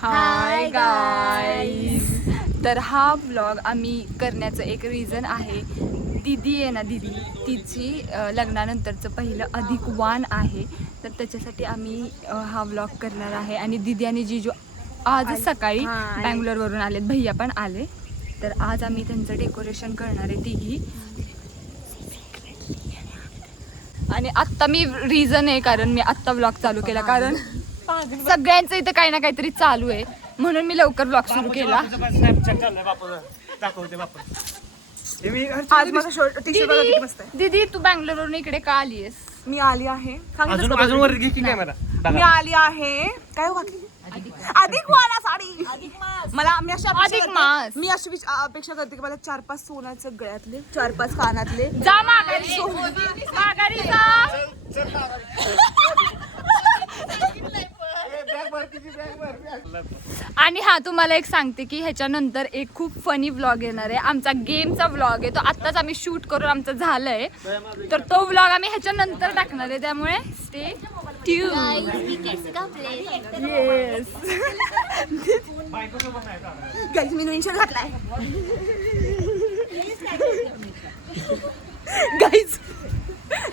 Hi guys. तर हा blog आम्ही करण्याचं एक रिझन आहे. दीदी आहे ना, दीदी तिची लग्नानंतरचं पहिलं अधिक वाण आहे. तर त्याच्यासाठी आम्ही हा ब्लॉग करणार आहे. आणि दीदी आणि जीजू आजच सकाळी बँगलोरवरून आलेत, भैया पण आले. तर आज आम्ही त्यांचं डेकोरेशन करणार आहे तिघी. आणि आत्ता मी रिझन आहे कारण मी आत्ता ब्लॉग चालू केला, कारण सगळ्यांचं इथं काही ना काहीतरी चालू आहे, म्हणून मी लवकर ब्लॉग सुरू केला. दीदी तू बँगलोरवरून इकडे का आली आहेस? मी आली आहे, मी आली आहे काय अधिक वाला साडी. मला मी अशा अपेक्षा करते की मला 4-5 सोन्याचं गळ्यातले, 4-5 कानातले. जा माघारी, माघारी जा. आणि हा तुम्हाला एक सांगते की ह्याच्यानंतर एक खूप फनी व्लॉग येणार आहे. आमचा गेमचा व्लॉग आहे, तो आत्ताच आम्ही शूट करून आमचं झालंय. तर तो व्लॉग आम्ही ह्याच्यानंतर टाकणार आहे, त्यामुळे स्टे ट्यून. येस गाईज, मी नवीन शर्ट घातलाय. गाईज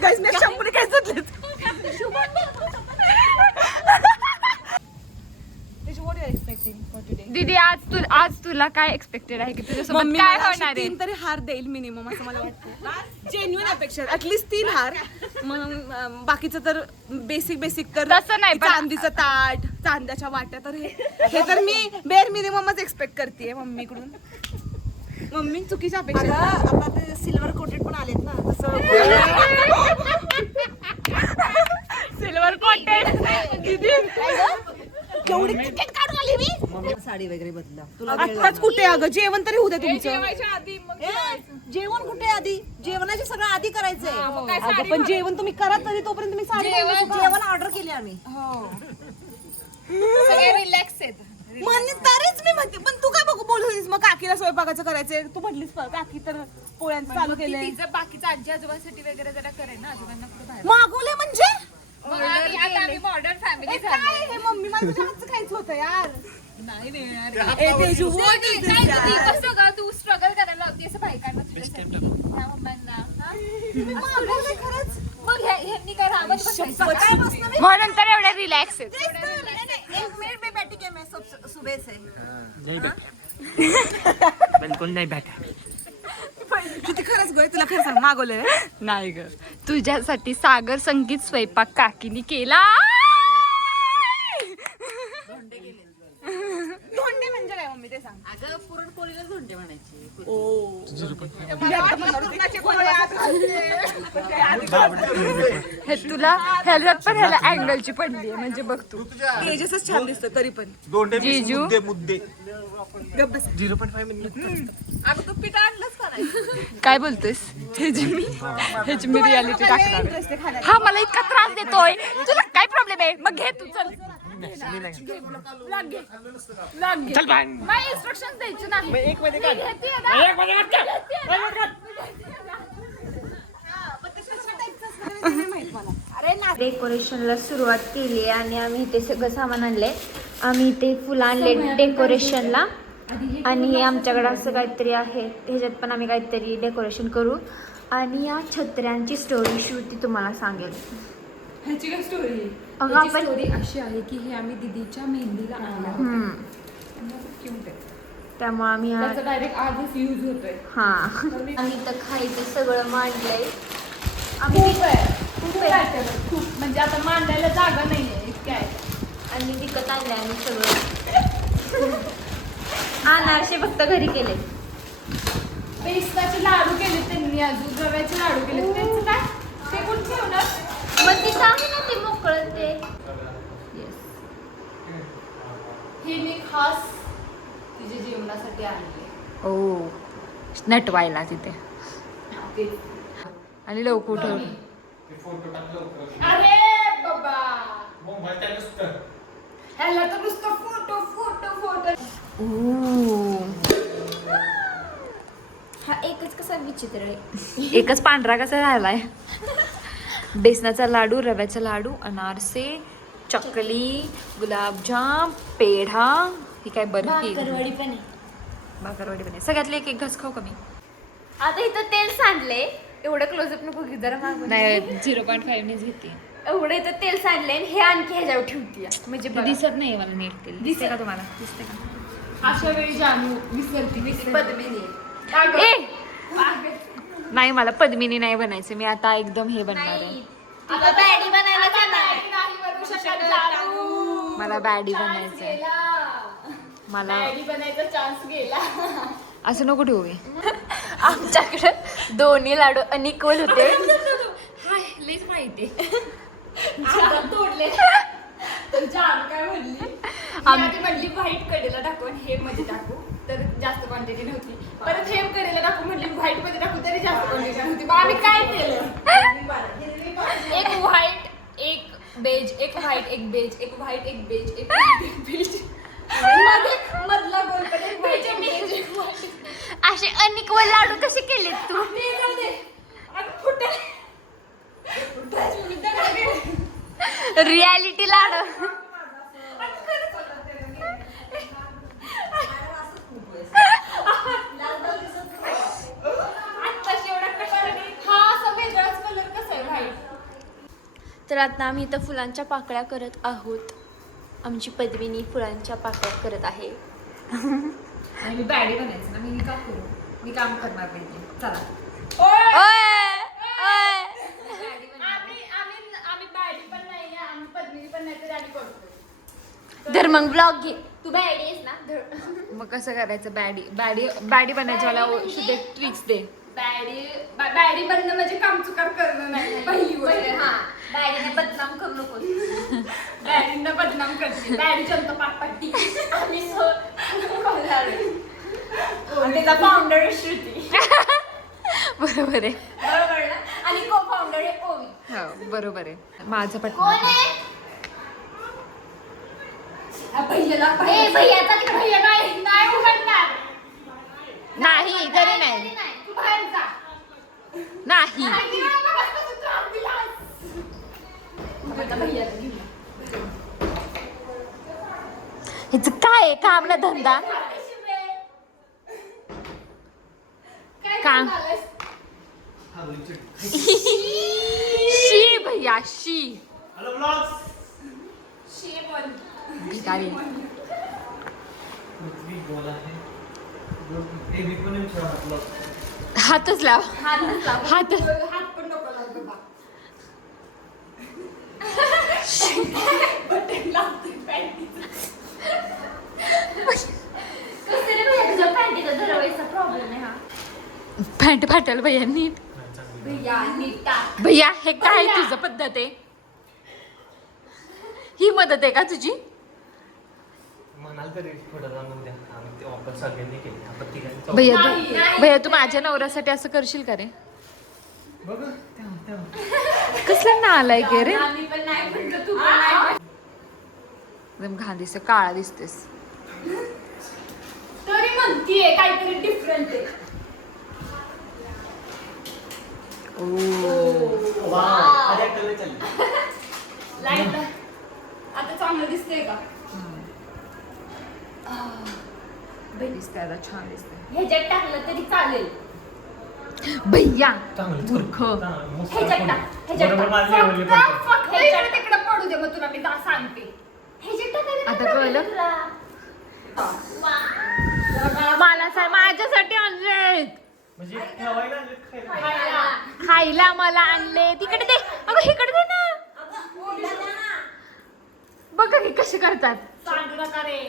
गाईज मी शॅम्पूने काय घेतलेत. दीदी आज तुला काय एक्सपेक्टेड आहे की तुझ्यासोबत काय होणार आहे? 3 तरी हार देईल मिनिमम असं मला वाटतं. जेन्युइन अपेक्षा ऍटलीस्ट 3 हार. मग बाकीचं तर बेसिक तर तसं नाही, पण चांदीचं ताट, चांद्याच्या वाट्या, तर हे तर मी बेअर मिनिममच एक्सपेक्ट करते मम्मीकडून. मम्मी चुकीच्या अपेक्षा. आता ते सिल्वर कोटेड पण आलेत ना, तसं सिल्वर कोटेड. दीदी एवढी तिकीट काढून आली मी. साडी वगैरे बदला. आत्ताच कुठे अगं, जेवण तरी होऊ दे तुमचं. जेवण कुठे आधी? जेवणाचे सगळं आधी करायचंय. अगं, पण जेवण तुम्ही करा तरी तोपर्यंत तुम्ही साडी जेवण ऑर्डर केले आम्ही. रिलॅक्स आहेत. तरीच मी म्हणते, पण तू काय बघू बोलूस मग काकीला स्वयंपाकाचं करायचंय. तू म्हटलीस काकी तर पोळ्यांचं चालू केलंय. तिचं बाकीचं आजी आजोबांसाठी वगैरे जरा करेल ना, आजोबांना कुठे बाहेर. मागवले म्हणजे मॉडर्न फॅमिली काय हे मम्मी, मला तुझ्या हातचं खायचं होतं यार. नाही मिळणार. ए, तेजू, what is this यार? तू स्ट्रगल करायला होती असं बायकांना तुझ्यासाठी, ह्या मम्म्यांना. तुम्ही मागवलंय खरंच? मग ह्यांनी काय राहत सकाळपासून मी- म्हणून तर एवढ्या रिलॅक्स आहेत. एक मिनिट में बैठी के मैं सुबह से. बिलकुल नाही बैठा. किती खरंच गं, तुला खरं सांग मागवलंय? नाही ग, तुझ्यासाठी सागर संगीत स्वयंपाक काकीने केला. धोंडे म्हणजे काय मम्मी ते सांग. अगं पुरणपोळीला झोंडे म्हणायचे. हे तुला ह्याच्यात पण ह्याला अँगलची पडली आहे, म्हणजे बघ तू. तेजसच छान दिसतं तरी पण. जीजू गप्प बस. 0.5 मिनिट. अगं तू पीठ आणलंच का नाही? काय बोलतोयस? ह्याची मी रियालिटी टाकणार. इंटरेस्ट आहे खाण्यात. हा मला इतका त्रास देतोय, तुला काय प्रॉब्लेम आहे? मग घे तू, चल. लाग घे. चल बाय. नाही, इन्स्ट्रक्शन द्यायची नाही. एक मध्ये काढ. घेतीये ना? एक मध्ये काढ. डेकोरेशनला सुरुवात केली आहे आणि आम्ही इथे सगळं सामान आणले. आम्ही इथे फुलं आणले डेकोरेशनला, आणि आमच्याकडे असं काहीतरी आहे, ह्याच्यात पण आम्ही काहीतरी डेकोरेशन करू. आणि या छत्र्यांची स्टोरी श्रुती तुम्हाला सांगेल. ह्याची काय स्टोरी आहे? अगं ह्याची आपण स्टोरी अशी आहे की हे आम्ही दीदीच्या मेहंदीला आणलं होतं. क्यूट आहे. त्यामुळे आम्ही त्याचा डायरेक्ट आजच यूज होतोय. हां आम्ही तर खायचं सगळं मांडलंय. खूप म्हणजे आता मांडायला जागा नाहीये इतके आहे. आणि विकत आणलंय आम्ही सगळं. अनारसे फक्त घरी केले. पेस्ताचे लाडू केले त्यांनी, अजून रव्याचे लाडू केले. त्यांचं काय ते कोण ठेवणार? मग ती सांग ना, ते मोकळं ते. हे मी खास तिच्या जेवणासाठी आणले. ओ नटवायला तिथे. आणि लवकर उठव. अरे बाबा, ह्याला तर नुसतं फोटो फोटो फोटो. हा एकच कसा विचित्र आहे. एकच पांढरा कसा राहिलाय. बेसनाचा लाडू, रव्याचा लाडू, अनारसे, चकली, गुलाबजाम, पेढा, ही काय बर्फी, भाकरवडी पण आहे. भाकरवडी पण आहे. सगळ्यातले एक एक घास खाऊ का मी? आता इथं तेल सांडले, एवढं क्लोजअप नको घे जरा मागून. नाही 0.5 नेच घेते. एवढं इथं तेल सांडले हे आणखी ह्याच्यावर ठेवते म्हणजे ते बघा. दिसत नाही मला नीट तेल. दिसते का तुम्हाला? दिसते का? अशा वेळी जानू विसरती पद्मिनी. ए नाही मला पद्मिनी नाही बनायचं. मी आता एकदम हे बनणार आहे. आता बॅडी बनायला जाणार. मला बॅडी बनायचंय. मला बनायचा चान्स गेला. असं नको ठेवू. आमच्याकडे दोन्ही लाडू अनइक्वल होते. लईच माहिती तोडले तर जानू काय म्हणली आधी म्हणली व्हाईट कडेला टाकू आणि हे मध्ये टाकू तर जास्त क्वांटिटी नव्हती. परत हे कडेला टाकू म्हणली व्हाईट मध्ये टाकू तरी जास्त क्वांटिटी नव्हती. मग आम्ही काय केलं एक व्हाईट एक बेज एक व्हाईट एक बेज एक व्हाईट एक बेज एक white, एक बेज मधला गोल पण एक व्हाईट एक बेज एक white. असे अनइक्वल लाडू कसे केलेत तू? ते जाऊ दे. अगं फुटे रियालिटी लाडू. तर आता आम्ही इथं फुलांच्या पाकळ्या करत आहोत. आमची पद्मिनी फुलांच्या पाकळ्या करत आहे. आणि मी बॅडी बनायचं ना. मी का करू? मी काम करणार नाही. चला धर मग ब्लॉग घे. तू बॅडी आहेस ना, धर. मग कसं करायचं? बॅडी बनायचं मला शुद्ध ट्रिक्स दे. बॅडी बनणं म्हणजे कामचुकार करणं नाही पहिली गोष्ट. हा, बॅडीने बदनाम करू नको. बॅडींना बदनाम करते. बॅडी जनता पाटपाटी आम्ही त्याचा फाउंडर श्रुती. बरोबर आहे. बरोबर ना? आणि को फाउंडर आहे ओवी. हो बरोबर आहे. माझं कोण पटणार. आहे? भैयाला ए भैयाचा तिकडे भैया नाही. नाही उघडणार. नाही तरी नाही. तू बाहेर जा. नाही नाही, मगाचपासून त्रास दिलास. आता भैयाला घेऊन ये. ह्याचं काय आहे? काम ना धंदा काय काम. झालंस? शी भैया शी शेवण. भिकारी. हातच लाव. हात हात पण नको लावू बाबा. बटन लावते पॅन्टीचं. कसं रे भैया तुझ्या पॅन्टीचा धरवायचा प्रॉब्लेम आहे हा. पॅन्ट फाटेल भैया नीट. भैया नीट टाक. भैया हे काय तुझं पद्धत आहे? ही मदत आहे का तुझी? म्हणाल तरी थोडं जाणून द्या. आम्ही ते वापर सगळ्यांनी केले. आपण तिघांनी भैया नाही, तू नाही. भैया तू माझ्या नवऱ्यासाठी असं करशील का रे? बघ कसला ना आलाय की रे? आम्ही पण नाही म्हणतो तू पण नाही म्हण. एकदम घाण दिसते. काळा दिसतेस. तरी म्हणतीये काहीतरी डिफरंट आहे. लाईट आता चांगलं दिसतंय का? दिसते आता छान दिसते. ह्याच्यात टाकलं तरी चालेल. भैया चांगलं मूर्ख. ह्याच्यात टाक. ह्याच्यात बरोबर टाक. माझ्या लेवलला पडतं. फक्त इकडे तिकडे पडू दे. मग तुला मी सांगते. ह्याच्यात टाकायला आता काय problem कळलं? तुला? मला माझ्यासाठी आणले. म्हणजे ठेवायला आणलेत खायला. खायला. खायला मला आणले. तिकडे दे. अगं इकडे दे ना. बघा की कसे करतात. सांगू नका रे.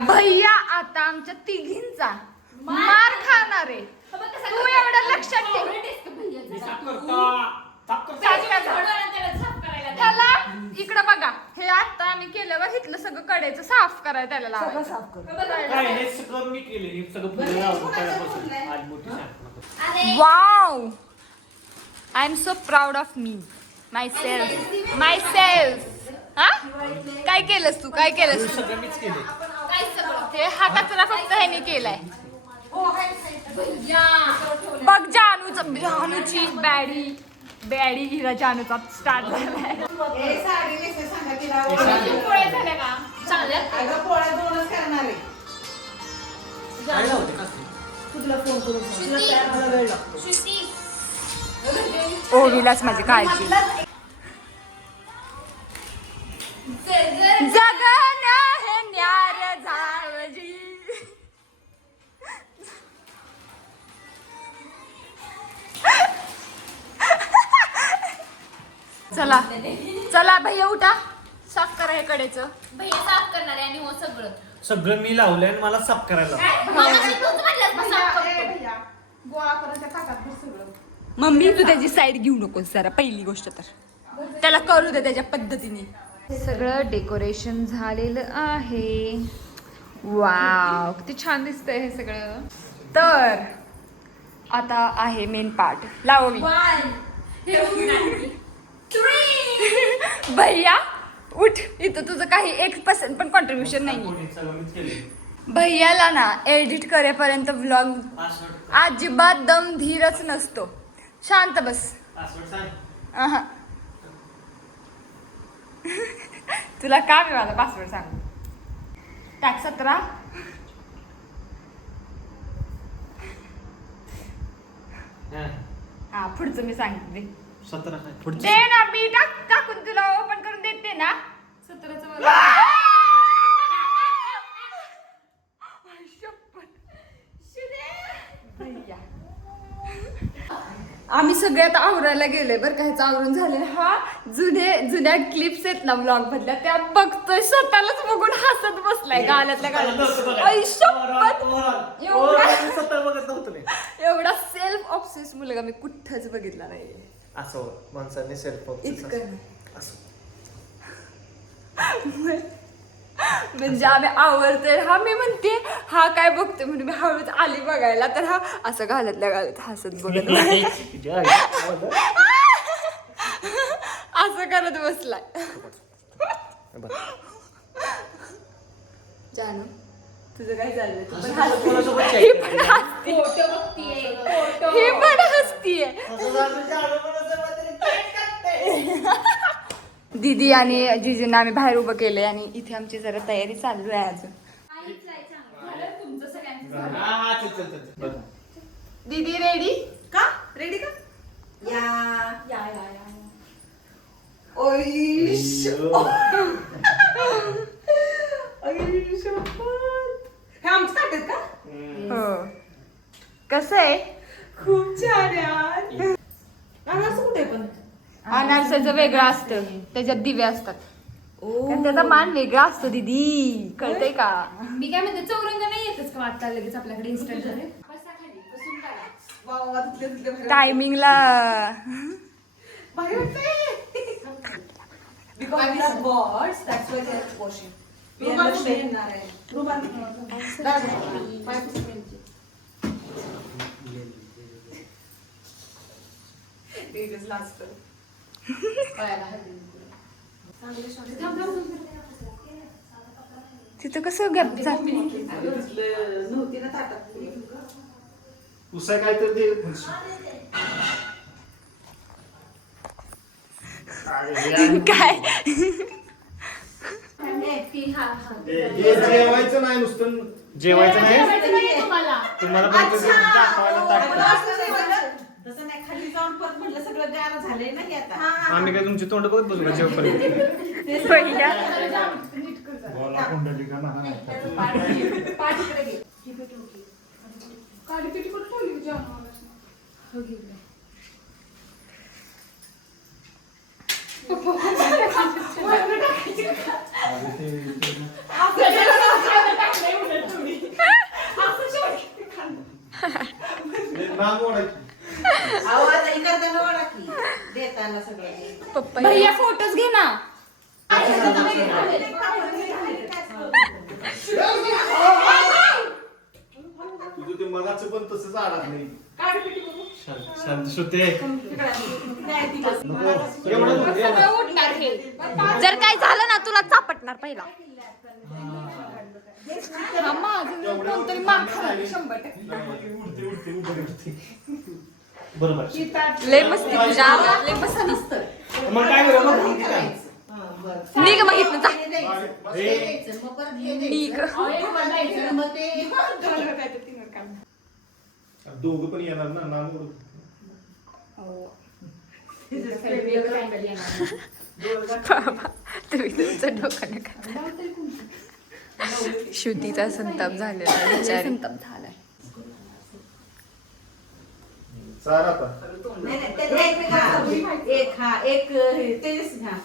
भैया आता आमच्या तिघींचा मार खाणार आहे. तू एवढं लक्षात ठेव. त्याला इकडं बघा. हे आता आम्ही केल्यावर इथलं सगळं कडेचं साफ करायला त्याला लावायचं. काय हे सगळं मी केले. हे सगळं पुढे लावून त्यापासून आज मोठी शाळा. Wow I am so proud of me my self. हा काय केलंस तू? काय केलंस तू? सगळं मीच केले. ते हा कचरा फक्त ह्याने केलाय. बघ जानूची बॅडी बॅडी हिरा जानूचा स्टार्ट झालाय. हे साडी नेसे सांगा तिला. पोळ्या झाल्या का? चांगल्या. अगं पोळ्या 2च करणार आहे. काय लावते का तुला फोन करून तुला काय मला वेळ लागतो. ओवीलाच माझी काळजी. जगन हे न्यार जावजी. चला चला भैया उठा. साफ करा हे कडेच. भैया साफ करणार आहे आणि हो सगळं. सगळं मी लावलंय आणि मला साफ करायला लावलंय. मगाशी तूच म्हणलास ना साफ करतो. गोळा करून त्या ताटात भर सगळं. मम्मी तू त्याची साईड घेऊ नकोस जरा पहिली गोष्ट तर. त्याला करू दे त्याच्या पद्धतीने. सगळं डेकोरेशन झालेलं आहे. वाव किती छान दिसतंय हे सगळं. तर आता आहे मेन पार्ट. लाववी भैया उठ. इथं तुझं काही 1% पण कॉन्ट्रीब्युशन नाही. कोणी सगळं मीच केलंय. भैयाला ना एडिट करेपर्यंत व्लॉग पासवर्ड अजिबात दम धीरच नसतो. शांत बस. पासवर्ड सांग. अहं. तुला काय मी माझा पासवर्ड सांग. टाक 17. हा पुढचं मी सांगितले. 17 काय पुढचं दे ना मी टाकून तुला ओपन करून देते ना. 17चं आम्ही सगळ्यात आवरायला गेलोय बरं का. ह्याचं आवरून झालेलं. हा जुन्या क्लिप्स आहेत ना ब्लॉग मधल्या त्या बघतोय. स्वतःलाच बघून हसत बसलाय गाण्यातल्या गाण्यात. एवढा सेल्फ ऑब्सेस मुलगा मी कुठंच बघितला नाही. असं माणसाने सेल्फ इतकं म्हणजे आम्ही आवडतोय. हा मी म्हणते हा काय बघतोय म्हणजे मी हळूच आली बघायला तर हा असं घालतल्या घालत हसत बघत असं करत बसलाय. जानू तुझं काय चाललंय. ही पण हसतीये. दीदी आणि जिजूंना आम्ही बाहेर उभं केलंय आणि इथे आमची जरा तयारी चालू आहे अजून. दीदी रेडी का रेडी का? या हे आमचं ताट आहेत का? हो. कसं आहे. खूप छान यार. असं कुठे पण अनारसाचं वेगळं असतं. त्याच्यात दिवे असतात. कारण त्याचा मान वेगळा असतो दीदी. कळतंय का. मी काय म्हणते चौरंग नाही येतच का वाटतं लगेच आपल्याकडे इन्स्टंट झाले. वा वा धुतले धुतले भारी टायमिंगला भारी वाटतंय. Because we have birds, that's why they are washing. We are not येणार आहे. तिथं कसं गॅप झालं. नव्हती ना ताटात. उसळ काय तर दे. काय हे जेवायचं नाही नुसतं. जेवायचं नाही तुम्हाला तुम्हाला फक्त दाखवायला ताट. तसं नाही खाली जाऊन परत म्हटलं सगळं गार झालंय ना हे आता. आम्ही काय तुमची तोंड बघत बसू का जेवपर्यंत. पहिल्या आवाज ही करताना ओळा की देताना सगळं. पप्पा भैया फोटोज घे ना. तुझं ते मगाचं पण तसंच आडत नाही. शांत सुते. जर काय झालं ना तुला चापटणार पहिला. कोणतरी माग खाणार 100%. बरोबर. लय मस्ती तुझ्या लय मस्ती. मग काय करू मग काय? निघ मग इथनं जा. मग परत निघ. दोघं पण येणार ना नाम करू. बाबा तुम्ही तुमचं डोकं नका. श्रुतीचा संताप झालेला विचार संताप झालाय. चार आता एक तेजस आप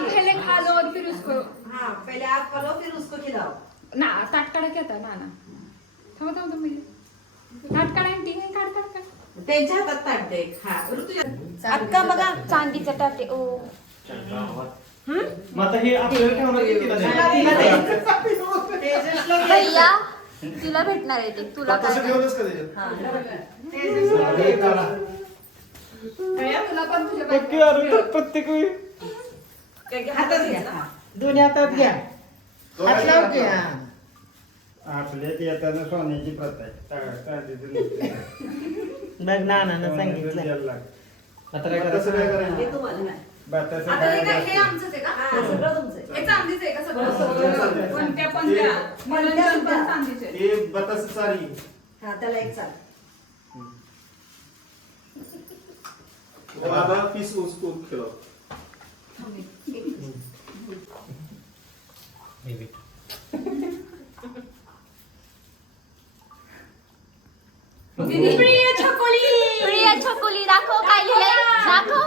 पहले खा लो और फिर उसको हाँ पहले आप करो फिर उसको खिलाओ. ना ताटकाडा घेता ना ना थांबा थांबा म्हणजे ताटकाडा आणती नाही काढ काढ काढ. त्यांच्या हातात ताट दे. हा ऋतुजा अक्का बघा चांदीचा ताटे ओ मग आता हे आपल्याला ठेवणार की तिला द्यायचं? भैया तुला भेटणार आहे ते तुला तसं काय ठेवलंच का त्याच्यात? तुला पण तुझ्या नक्की अरे प्रत्येक वेळी हातात घ्या. दोन्ही हातात घ्या. तो हात काय लाव की, करतो? हा. आपल्यात येताना सोन्याची प्रथा आहे. चांदीचं नसतं. बघ नानानं सांगितलं. द्यायला लागतं. आता काय तसं काय करायचं? करायचं? हे तुम्हाला नाही. भाताचं आता हे काय काय हे आमचंच आहे का? हा सगळं तुमचं आहे. हे चांदीचं आहे का सगळं सगळं? चांदीचं. कोणत्या पण द्या. मनोरंजन पण चांदीचं आहे. हे बतास चारी. हा त्याला एक चाल. बाबा पीस उसको खिलाओ. हे भेट. प्रिय छकुली. प्रिया छकुली दाखव काय लिहिलंय दाखव.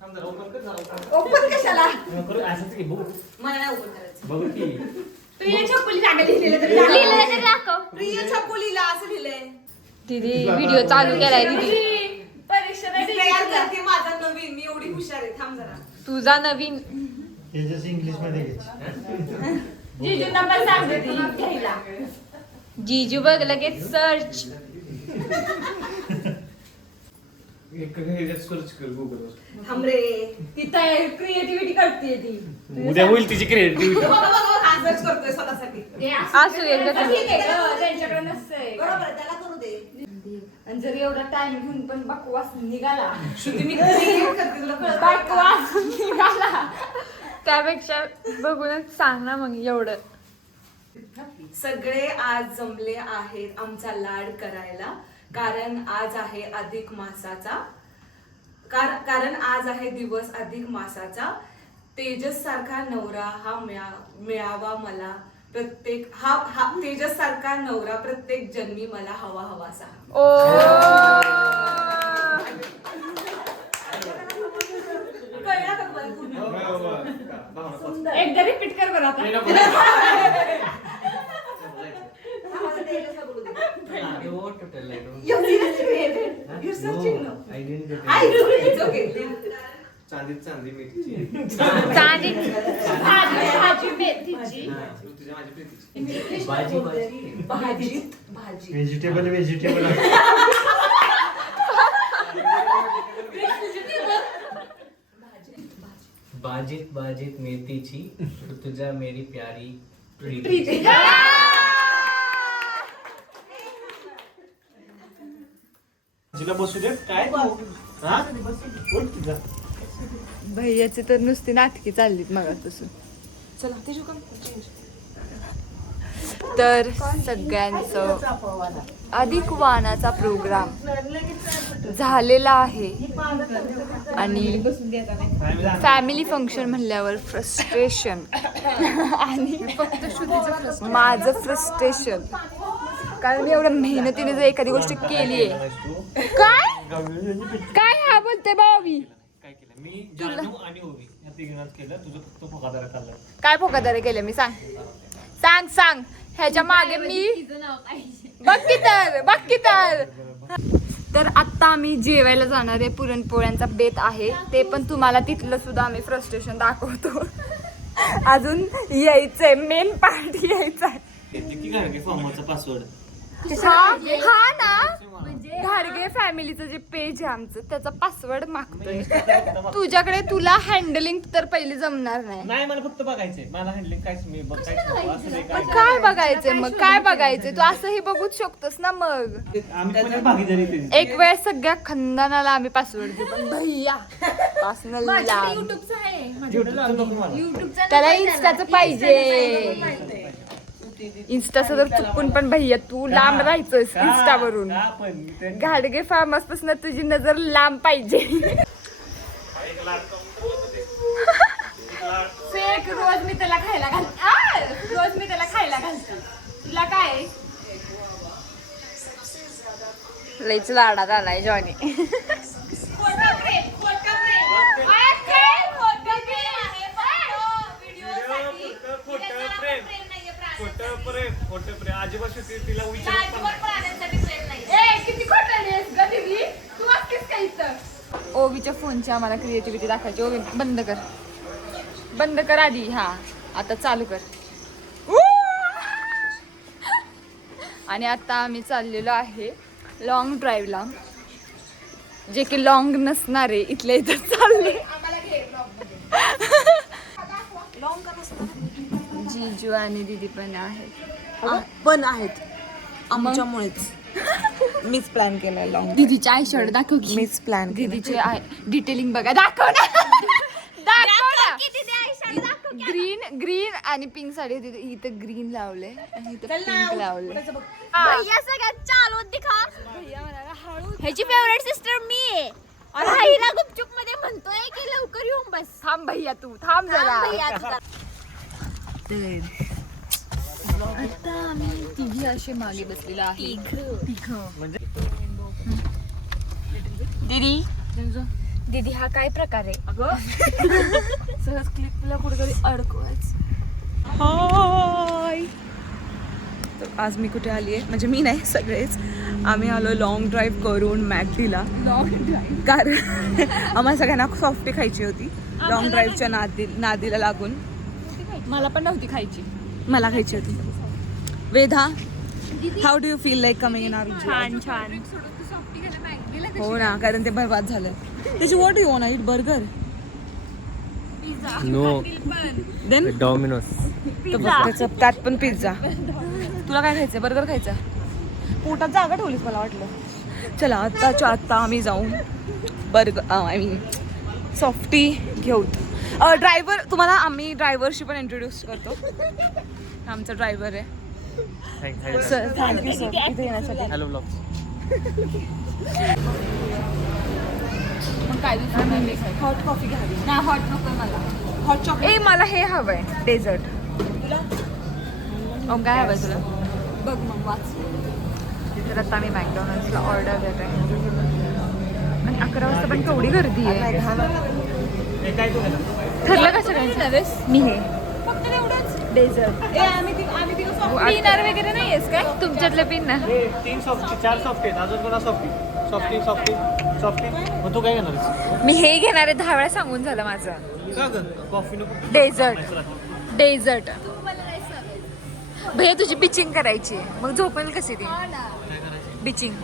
थांब जरा, open कर जरा. ओपन कशाला? मग करू, असंच की बघू. मला नाही ओपन करायचं. बघू की. प्रिय छकुली जागा लिहिलेलं तरी लिहिलंय तरी दाखव. प्रिय छकुलीला असं लिहिलंय. दीदी व्हिडिओ चालू केलाय दीदी. परीक्षा तयार करते माझा नवीन. मी एवढी हुशार आहे. थांब जरा. तुझा नवीन त्याच्याच इंग्लिशमध्ये घ्यायची. जीजूंना पण सांग दीदी घ्यायला. जीजू बघ लगेच सर्च. एक ह्याच्यात सर्च कर गुगलवर. थांब रे. ती तयार क्रिएटिव्हिटी करते ती. उद्या होईल तिची क्रिएटिव्हिटी. सर्च करतोय स्वतःसाठी. असू दे का त्यांच्याकडे नसतंय. बरोबर आहे, त्याला करू दे. आणि जर एवढा टाइम घेऊन पण बकवास निघाला श्रुती मी create करते तुला कळत नाही का? बकवास निघाला त्यापेक्षा बघूनच सांग ना मग एवढं. सगळे आज जमले आहेत आमचा लाड करायला. कारण आज आहे अधिक मासाचा. कारण आज आहे दिवस अधिक मासाचा. तेजस सारखा नवरा हा मिळावा मला प्रत्येक हा तेजस सारखा नवरा प्रत्येक जन्मी मला हवा हवासा. ओ कळलं का तुम्हाला पूर्ण? एकदा रिपीट कर बरं आता. हा, मला तेजसला बोलू दे. You seriously created? You're searching now. I do. It's okay. चांदी मेथीची. चांदी भाजी मेथीची. भाजीत भाजी. व्हेजिटेबल बाजीत बाजीत मेथीची तुझ्या मेरी प्यारी प्रीती. जिला बसू दे काय हा उठ की जा. भैयाची तर नुसती नाटकी चाललीत मगापासून. चला तेजू कम चेंज. तर सगळ्यांचं अधिक वाणाचा प्रोग्राम झालेला आहे आणि फॅमिली फंक्शन म्हणल्यावर फ्रस्ट्रेशन आणि फक्त श्रुतीचं माझं फ्रस्ट्रेशन. कारण मी एवढं मेहनतीने जर एखादी गोष्ट केली आहे. काय हा बोलते बाबी. काय केलं मी जानू आणि ओवी या तिघांनात केलं. तुझं फक्त फोकादार खाल्लं. काय पोकादारे केले मी सांग सांग सांग. ह्याच्या मागे मी बघ की तर आत्ता आम्ही जेवायला जाणार आहे. पुरणपोळ्यांचा बेत आहे. ते पण तुम्हाला तिथलं सुद्धा आम्ही फ्रस्ट्रेशन दाखवतो. अजून यायचंय मेन पार्ट यायचा आहे. किती काय फॉर्मचा पासवर्ड हा ना घाडगे फॅमिलीचं जे पेज आहे आमचं त्याचा पासवर्ड मागतोय तुझ्याकडे. तुला हँडलिंग तर पहिली जमणार नाही. नाही मला फक्त बघायचंय, मला हँडलिंग काहीच मी बघायचं नको. असं नाही काय. मग काय बघायचंय? मग काय बघायचंय? तू असंही बघूच शकतोस ना. मग आम्ही पण भागीदारी केली. एक वेळ सगळ्या खंदानाला आम्ही पासवर्ड देऊ, पण भैया पासनल YouTubeचं नको मला. त्याला इन्स्टाचं पाहिजे. इन्स्टाचं तर चुकून पण भैया तू लांब राहायचंस इन्स्टावरून. का पण ते घाडगे फार्मस पासून तुझी नजर लांब पाहिजे. फेक रोज मी त्याला खायला घालते. रोज मी त्याला खायला घालते. तुला काय लईच लाडात आलाय जॉनी. खोटं प्रेम आजीपासून तिला ओवीच्या फोनची आम्हाला क्रिएटिव्हिटी दाखवायची. ओवी बंद कर, बंद कर आधी. हा आता चालू कर. आणि आता आम्ही चाललेलो आहे लॉंग ड्राईव्हला, जे की लॉंग नसणार आहे. इथल्या इथं चालले. जीजू आणि दीदी पण आहेत. पण आहेत आमच्यामुळेच. मीच प्लॅन केलाय लॉंग. दीदीचे आय शर्ट दाखव की. मीच प्लॅन दीदीचे आय डिटेलिंग बघा. दाखव ना. दाखव ना. ग्रीन ग्रीन आणि पिंक साडी होती. इथं ग्रीन लावले आणि इथं पिंक लावले. भैया सगळ्यात चालवत दिखा. भैया म्हणाला हळू. ह्याची फेवरेट सिस्टर मी आहे. आणि हिला गुपचूप मध्ये म्हणतोय की लवकर येऊन बस. थांब भैया, तू थांब जरा. भैया तुझा. आता आम्ही तिघी असे मागे बसलेला आहे. दीदी दीदी हा काय प्रकार आहे? सहज क्लिपला कुठेतरी अडकवायचं. हाय. तर आज मी कुठे आली आहे, म्हणजे मी नाही सगळेच आम्ही आलो लॉंग ड्राईव्ह करून मॅकडीला. Long drive. कारण आम्हाला सगळ्यांना सॉफ्टी खायची होती लॉंग ड्राईव्हच्या नादीला लागून. मला पण नव्हती खायची. मला खायची होती. Vedha, how do you feel like coming in our? छान छान. हो ना, कारण ते बरबाद झालं. त्याची what you want eat? Burger? No then Domino's. त्यात पण पिझ्झा. तुला काय खायचं? बर्गर खायचा? पोटात जागा ठेवलीस मला वाटलं. चला आत्ताच्या आत्ता आम्ही जाऊन बर्गर आय मीन सॉफ्टी घेऊ. ड्रायव्हर तुम्हाला आम्ही ड्रायव्हरशी पण इंट्रोड्यूस करतो. आमचा ड्रायव्हर आहे. सर थँक्यू सर इथे येण्यासाठी. Hello blog. मग काय हॉट कॉफी घ्यावी. नाही हॉट नको मला. Hot chocolate. ए मला हे हवंय डेझर्ट. काय हवंय तुला? बघ मग वाच. तर आता मी मॅकडॉनल्ड्सला ऑर्डर देत आहे. आणि 11 वाजता पण केवढी गर्दी आहे. ठरलं कसं काय? मी हे फक्त तेवढंच डेझर्ट. पिणार वगैरे नाही आहेस काय तुमच्यातले पिणार? 3 सॉफ्टी 4 सॉफ्टी आहेत. अजून कोणा सॉफ्टी सॉफ्टी सॉफ्टी सॉफ्टी. मग तू काय घेणार? मी हे घेणार आहे. 10 वेळा सांगून झालं माझं. का ग कॉफी नको? Dessert dessert. भैया तुझी बिचिंग करायची आहे. मग झोपेल कशी ती बिचिंग?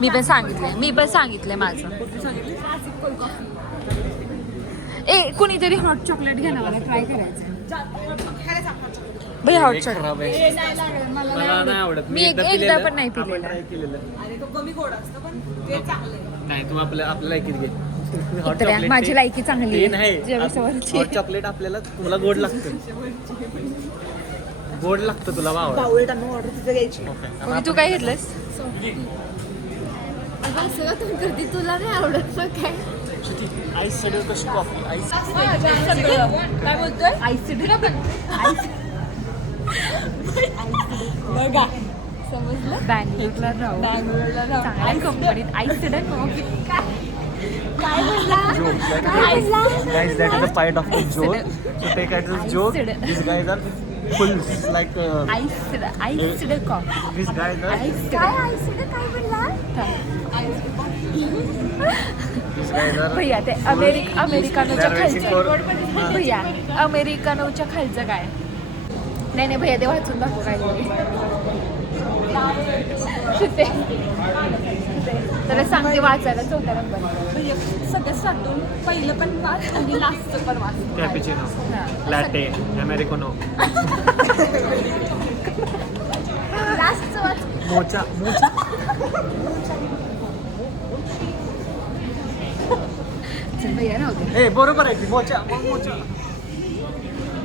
मी पण सांगितलंय माझं. ए कोणीतरी हॉट चॉकलेट घे ना, मला ट्राय करायचं. भैया हॉट चॉकलेट मला नाही आवडत. मी एकदा पण नाही पिलेलं. नाही तू आपल्या लायकीत घे. उतऱ्या, माझी लायकी चांगली आहे. नाही हॉट चॉकलेट आपल्याला तुला गोड लागतं. गोड लागतं तुला बाबा. ऑर्डर तिथे घ्यायची. तू काय घेतलंस? असं तुम्ही करते तुला नाही आवडत मग काय? आईस सडे कशी कॉफी? आईस काय बोलतोय? आईस्क्रीम बघा समजलं. बँगलोरला राहू चांगल्या कंपनीत आईस्क्रीम कॉफी. काय बोलला? Guys, that is a part of the joke. So take it as joke. These guys are full like. Ice cream coffee. These guys are. काय बोलला? These guys are. भैया ते अमेरिकानोच्या They are waiting खालचं. भैया अमेरिकानोच्या खालचं काय? नाही भैया ते वाचून दाखव काय शिते तर सांगते वाचायला 4था नंबर सगळ्यात साठून पहिलं पण वाच आणि लास्टचं पण वाच. कॅपिचिनो, लॅटे, अमेरिकनो, लास्टचं वाच. मोचा. भैया नव्हते ए बरोबर आहे की मोचा.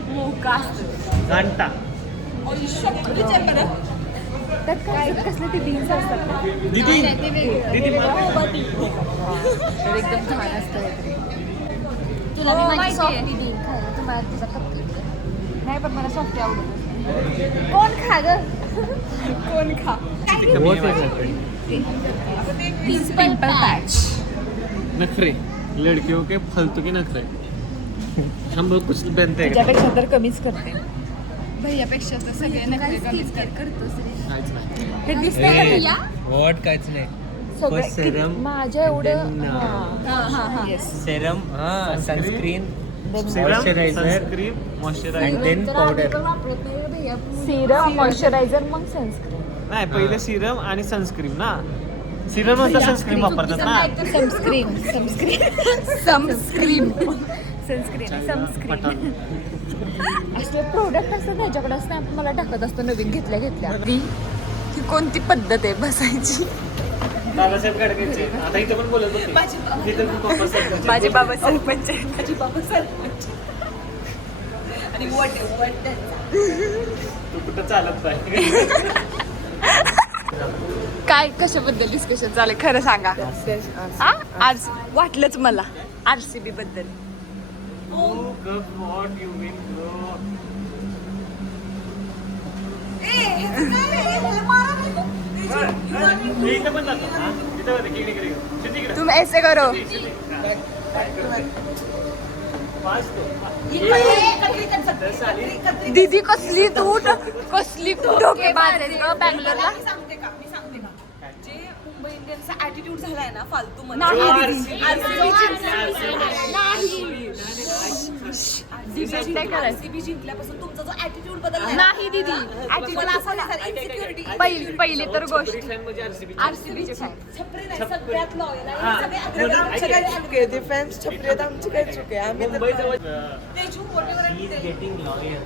मोका घंटा. विचार करा. त्यात काय कसले ते बीन्स असतात दीदी ते वेगळे तर एकदम छान असतं तुला मी माझी सॉफ्टी देईन खायला तुम्हाला तुझा कपकेक नाही पण मला सॉफ्टी आवडत कोण खा ग कोण खा पिंपल पॅच नखरे लड़कियों के फालतू के नखरे हम लोग कुछ बनते हैं त्याच्यापेक्षा तर कमीच करते. भैयापेक्षा तर सगळे नखरे कमीच करतोस रे काहीच नाही. हे दिसतंय का भैया? वॉट काहीच नाही. सगळे सेरम माझ्या एवढं serum sunscreen moisturizer and then powder. Serum moisturizer मग सनस्क्रीन. नाही पहिले सिरम आणि सनस्क्रीन ना. सिरम नंतर सनस्क्रीन वापरतात ना. सनस्क्रीन असले प्रोडक्ट असतात त्याच्याकडे स्नॅप मला टाकत असतो नवीन घेतल्या ही कोणती पद्धत आहे बसायची. बाबासाहेब गाडगेंचे आता इथं पण बोलत होते. इथं पण बाबासाहेब माझे बाबा सरपंच आणि तू कुठं चालत नाही. काय कशाबद्दल डिस्कशन चालू खरं सांगा. आज वाटलंच मला RCB बद्दल. What you will go. इथं पण जातो. हा? इथं बघ, इकडे. तिकडे. तुम ऐसे करो. पाच तो. दीदी कसली तू डोकेबाज आहेस गं बँगलोरला. जे मुंबई इंडियन्सचा ऍटिट्यूड झालाय ना फालतू जो मध्ये RCB जिंकल्यापासून तुमचा जो ऍटिट्यूड बदललाय नाही दीदी मला असं नाही इन्सिक्युरिटी पहिली तर गोष्ट fan म्हणजे RCB. RCBचे fan. छपरी नाही सगळ्यात लॉयल आहे हा. सगळे म्हणून आमच्या काय चुके डिफेन्स छपरी आमची काय चुके मुंबई जवळ तेजू whatever आहे ते. Getting loyal.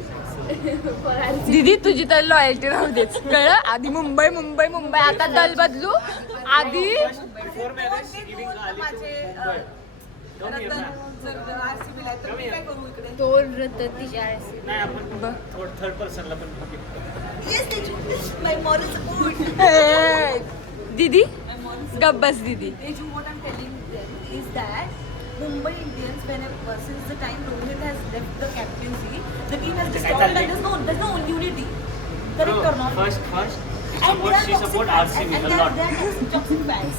दीदी तुझी तर लॉयल्टी राहू देच कळलं. आधी मुंबई आता दल बदलू. आधी बिफोर मॅरेज गिविंग आली माझे रतन जर RCB ला आहे तर मी काय करू इकडे तो रत तिच्या नाही आपण थर्ड पर्सनला पण येस तेजू माय मॉरल सपोर्ट दीदी गब्बस दीदी. Teju, what I'm telling them is that Mumbai Indians, since the time Rohit has left the captaincy, the team has dissolved and there's no unity. Correct or not? First And they are she toxic support fans, RCB and a they lot. are toxic fans,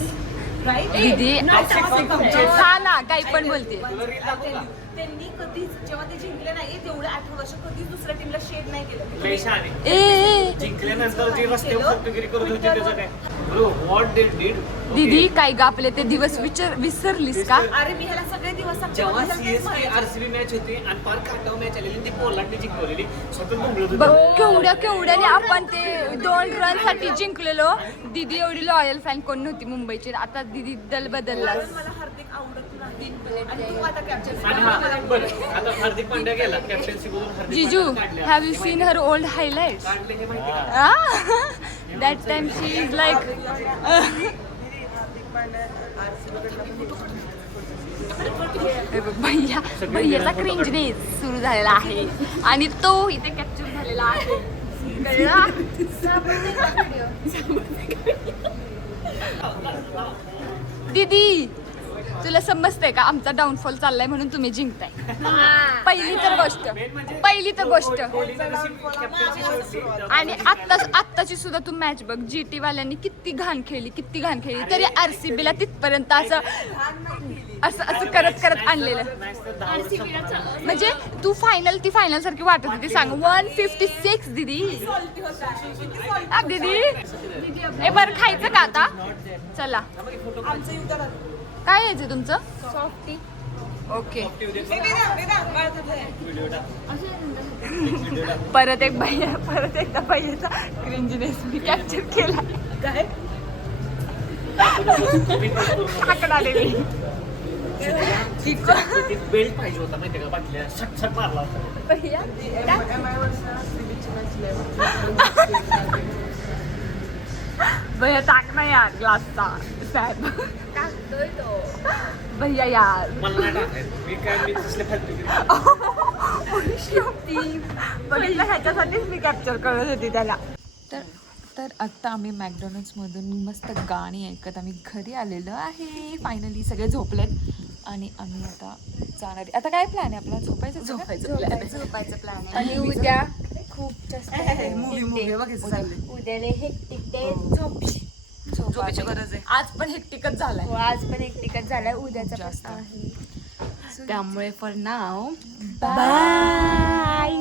right? दीदी Not toxic fans. हा ना काही पण बोलते. I'll tell you, त्यांनी कधीच जेव्हा ते जिंकले नाही तेवढे 18 वर्ष कधीच दुसऱ्या टीमला शेड नाही केलं. पैशाने ए जिंकल्यानंतर जी रस्त्यावर फटकेगिरी करत होती त्याचं काय ब्रो व्हॉट दे डिड. दीदी काय ग आपले ते दिवस विसरलीस का. अरे मी ह्याला सगळे दिवस सांगते. जेव्हा मला तेच CSK म्हणायचं. RCB मॅच होती आणि पार काटाव मॅच आलेली ती पोलांडने जिंकवलेली स्वतः बोंबलत बघ होती. केवढ्याने आपण ते 2 रन साठी जिंकलेलो. दीदी एवढी लॉयल फॅन कोण नव्हती मुंबईची. आता दीदी दल बदलला. कारण मला हार्दिक आवडत नाही आणि तू आता कॅप्टन आणि हा बरं आता हार्दिक पांड्या गेला कॅप्टन्सी बघून हार्दिक जिजू पांड्या काढल्या. Have you seen her old highlights. काढले हे माहिती का? That time she is like भैयाचा क्रिंज डे सुरू झालेला आहे आणि तो इथे कॅप्चर झालेला आहे. कळलं? दीदी तुला समजतंय का आमचा डाऊनफॉल चाललाय म्हणून तुम्ही जिंकताय. पहिली तर गोष्ट कोहलीनं जशी कॅप्टन्सी सोडली आणि आत्ताची सुद्धा तू मॅच बघ. GT वाल्यांनी किती घाण खेळली तरी RCB ला तिथपर्यंत असं करत आणलेलं. म्हणजे तू ती फायनल सारखी वाटत होती. सांग 156 दीदी. दीदी ए बरं खायचं का आता. चला काय यायचं तुमचं ओके. परत एकदा भैयाचा क्रिंजीनेस मी कॅप्चर केला. काय टाकणार आहे मी. बेल्ट पाहिजे होता माहिती का बाटल्या सट मारला होता. भैया भैया टाक ना यार ग्लासचा सॅप. टाकतोय तो भैया यार. मला नाही टाकायचं मी काय मी तसले फालतू बघितलं ह्याच्यासाठीच मी कॅप्चर करत होती त्याला. तर आत्ता आम्ही मॅकडॉनल्ड्समधून मस्त गाणी ऐकत आम्ही घरी आलेलो आहे. फायनली सगळे झोपलेत आणि आम्ही आता जाणार आहे. आता काय प्लॅन आहे आपला? झोपायचं झोपायचं प्लॅन आहे. आणि उद्या खूप जास्त उद्याला हेक्टिक डे. झोपायची गरज आहे. आज पण हेक्टिकच झालाय. आज पण हेक्टिकच झालाय. उद्याचा जास्त. आहे त्यामुळे फॉर नाव बाय.